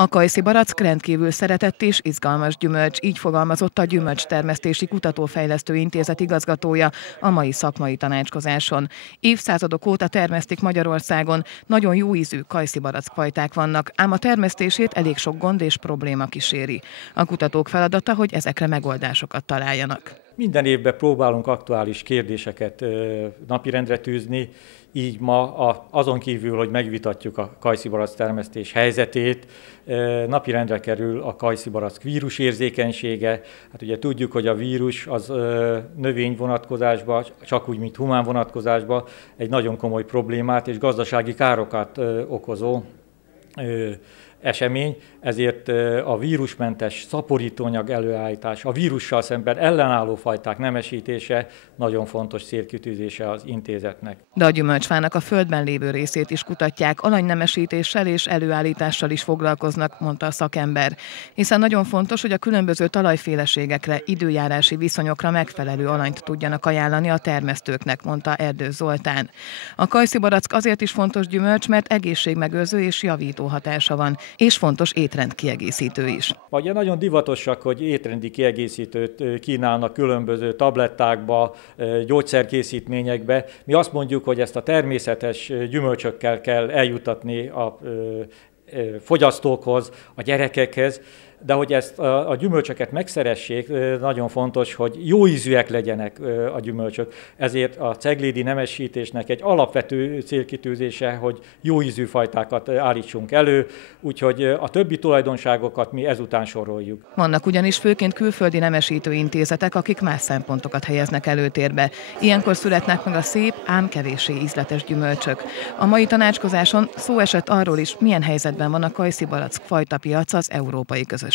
A kajszibarack rendkívül szeretett és izgalmas gyümölcs, így fogalmazott a Gyümölcstermesztési Kutatófejlesztő Intézet igazgatója a mai szakmai tanácskozáson. Évszázadok óta termesztik Magyarországon, nagyon jó ízű kajszibarack fajták vannak, ám a termesztését elég sok gond és probléma kíséri. A kutatók feladata, hogy ezekre megoldásokat találjanak. Minden évben próbálunk aktuális kérdéseket napirendre tűzni, így ma azon kívül, hogy megvitatjuk a kajszibarack termesztés helyzetét, napirendre kerül a kajszibarack vírusérzékenysége. Hát ugye tudjuk, hogy a vírus az növény vonatkozásban, csak úgy, mint humán vonatkozásban egy nagyon komoly problémát és gazdasági károkat okozó esemény, ezért a vírusmentes szaporítóanyag előállítás, a vírussal szemben ellenálló fajták nemesítése nagyon fontos célkitűzése az intézetnek. De a gyümölcsfának a földben lévő részét is kutatják, alanynemesítéssel és előállítással is foglalkoznak, mondta a szakember. Hiszen nagyon fontos, hogy a különböző talajféleségekre, időjárási viszonyokra megfelelő alanyt tudjanak ajánlani a termesztőknek, mondta Erdős Zoltán. A kajszibarack azért is fontos gyümölcs, mert egészségmegőrző és javító hatása van, és fontos étrendkiegészítő is. Ugye nagyon divatosak, hogy étrendi kiegészítőt kínálnak különböző tablettákba, gyógyszerkészítményekbe. Mi azt mondjuk, hogy ezt a természetes gyümölcsökkel kell eljuttatni a fogyasztókhoz, a gyerekekhez, de hogy ezt a gyümölcsöket megszeressék, nagyon fontos, hogy jó ízűek legyenek a gyümölcsök. Ezért a ceglédi nemesítésnek egy alapvető célkitűzése, hogy jó ízű fajtákat állítsunk elő, úgyhogy a többi tulajdonságokat mi ezután soroljuk. Vannak ugyanis főként külföldi nemesítő intézetek, akik más szempontokat helyeznek előtérbe. Ilyenkor születnek meg a szép, ám kevéssé ízletes gyümölcsök. A mai tanácskozáson szó esett arról is, milyen helyzetben van a kajszibarack fajtapiac az európai közösségben.